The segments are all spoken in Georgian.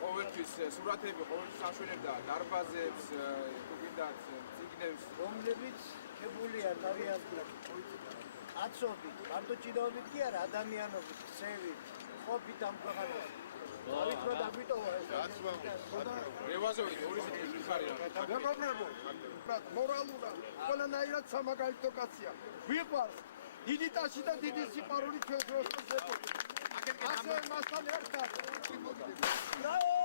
ყოველთვის სურათები ყოველთვის აღშვენებდა დარბაზებს, თუგინდათ, წიგნებს, რომლებიც ხებულია თავიანთი აცობით, მარტო ჭიდაობით კი არა, ადამიანობით, ხსევით, ყოფით ამ ქვეყანაში. დავითრო დაბიტოვა ეს. რევაზოვით ორი სიტყვით ხარია. მეგობრებო, მორალურად, ყველანაირად სამაგალითო კაცია. ვიყვარს დიდი ტაში და დიდი სიყვარული ჩვენს როსტოს ეკუთვნის. ასე მასთან ერთად. ბრავო!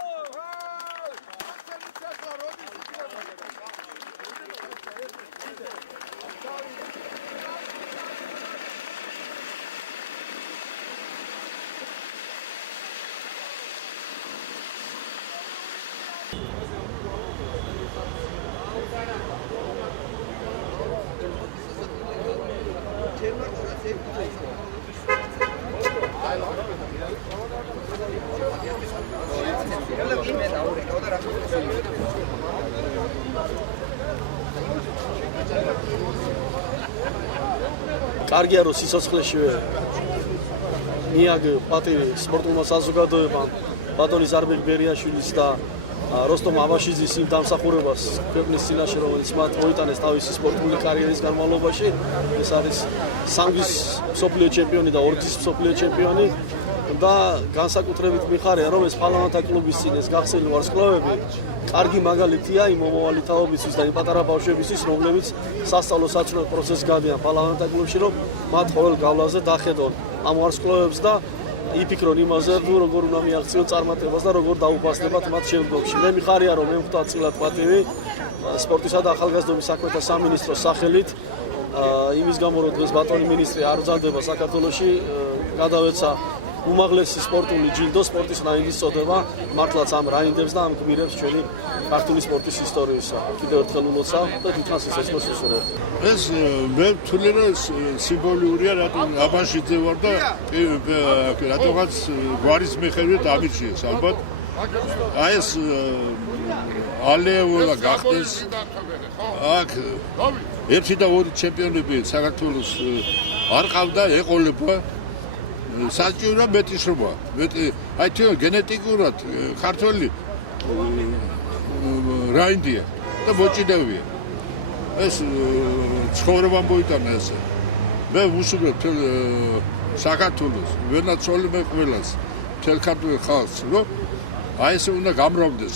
კარგია რომ სიცოცხლეშივე მიაგ პატივი სპორტულმა საზოგადოებამ ბატონი ზარბეგ ბერიაშვილის და როსტომ აბაშიძის იმ დამსახურებას ქვეყნის წინაშე რომელიც მათ მოიტანეს თავისი სპორტული კარიერის განმავლობაში ეს არის სამგზის მსოფლიო ჩემპიონი და ორგზის მსოფლიო ჩემპიონი და განსაკუთრებით მიხარია რომ ეს ფალავანთა კლუბის წინ ეს გახსნილი ვარსკვლავები კარგი მაგალითია იმ მომავალი თაობისთვის და იმ პატარა ბავშვებისთვის რომლებიც სასწავლო საცნო პროცესს გადიან ფალავანთა კლუბში რომ მათ ყოველ გავლაზე დახედონ ამ ვარსკვლავებს და იფიქრონ იმაზე თუ როგორ უნდა მიაღწიონ წარმატებას და როგორ დაუფასდებათ მათ შემდგომში. მე მიხარია რომ მე ვხვდათ წილად პატივი სპორტისა და ახალგაზრდობის საქმეთა სამინისტროს სახელით იმის გამო რომ დღეს ბატონი მინისტრი არ ბრძანდება საქართველოში გადავეცა უმაღლესი სპორტული ჯილდო სპორტის რაინდის წოდება მართლაც ამ რაინდებს და ამ გმირებს ჩვენი ქართული სპორტის ისტორიისა. კიდევ ერთხელ ულოცავ და თვითონს ისეც მოსუსურებ. ეს მე ვთვლი რომ სიმბოლურია რატომ აბაშიძე ვარ და რატომაც გვარის მიხედვით ამიჩიეს ალბათ აი ეს ალეევა გახდეს აქ ერთი და ორი ჩემპიონები საქართველოს არ ყავდა ეყოლება საჭირო მეტი შრომა მეტი აი თუ გენეტიკურად ქართველი რაინდია და მოჭიდავია ეს ცხოვრება მოიტანა ესე მე ვუსურვებ თელ საქართველოს ვერნაცოლი მე ყველას თელ ქართულ ხალხს რომ აი ესე უნდა გამრავლდეს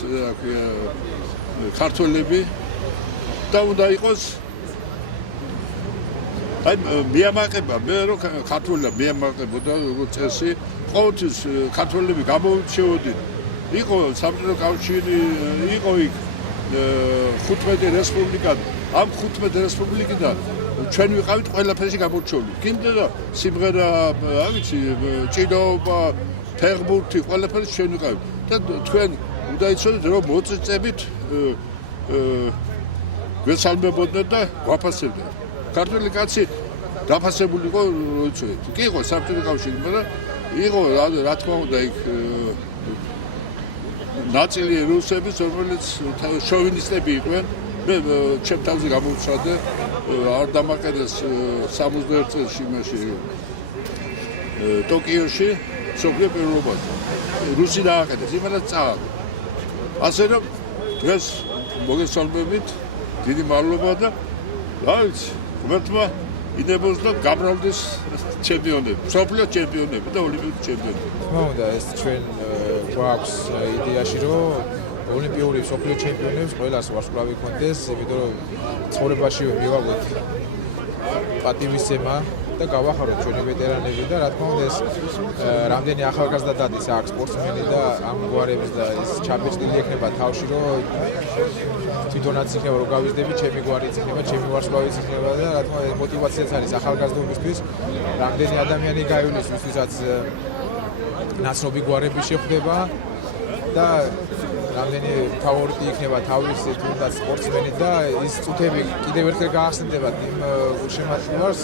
ქართველები და უნდა იყოს აი მიამაყება მე რომ ქართველებმა მიამაყებოდა როგორც წესი ყოველთვის ქართველები გამოუჩეოდნენ იყო საბჭოთა კავშირი იყო იქ 15 რესპუბლიკა ამ 15 რესპუბლიკიდან ჩვენ ვიყავით ყველაფერში გამორჩეული კიდე და სიმღერა რა ვიცი ჭიდაობა ფეხბურთი ყველაფერში ჩვენ ვიყავით და თქვენ უნდა იცოდეთ რომ მოწიწებით გვესალმებოდნენ და გვაფასებდნენ ქართული კაცი დაფასებული იყო როიცოდეთ კი იყო საბჭოთა კავშირი მაგრამ იყო რა თქმა უნდა იქ ნაწილი რუსების რომელიც შოვინისტები იყვნენ მე ჩემ თავზე გამოვცადე არ დამაყენეს 61 წელს იმაში ტოკიოში სოფიო პირველობაზე რუსი დააყენეს იმენა წააგო ასე რომ დღეს მოგესალმებით დიდი მადლობა და რაც ღმერთმა ინებოს და გამრავლდეს ჩემპიონები სოფლიო ჩემპიონები და ოლიმპიური ჩემპიონები თქმა უნდა ეს ჩვენ გვაქვს იდეაში რომ ოლიმპიური სოფლიო ჩემპიონებს ყველას ვარსკვლავი კონდეს იმიტომ რომ ცხოვრებაში მივაგვეთ პატივისცემა და გავახაროთ ჩვენი ვეტერანები და რა თქმა უნდა ეს რამდენი ახალგაზრდა დადის აქ სპორტსმენი და ამგვარებს და ეს ჩაბეჭდილი ექნება თავში რომ თვითონაც იქნება რომ გავიზდები ჩემი გვარიც იქნება ჩემი ვარსკვლავიც იქნება და რა თქმა უნდა мотиваციაც არის ახალგაზრდობისთვის რამდენი ადამიანი გაივლის ვისთვისაც ნაცნობი გვარები შეხვდება და რამდენი ფავორიტი იქნება თავისი თუნდაც სპორტსმენი და ის წუთები კიდევ ერთხელ გაახსენდებათ იმ შემადგენლობას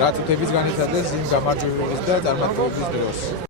რა წუთებიც განიცადეს იმ გამარჯვებების და წარმატებების დროს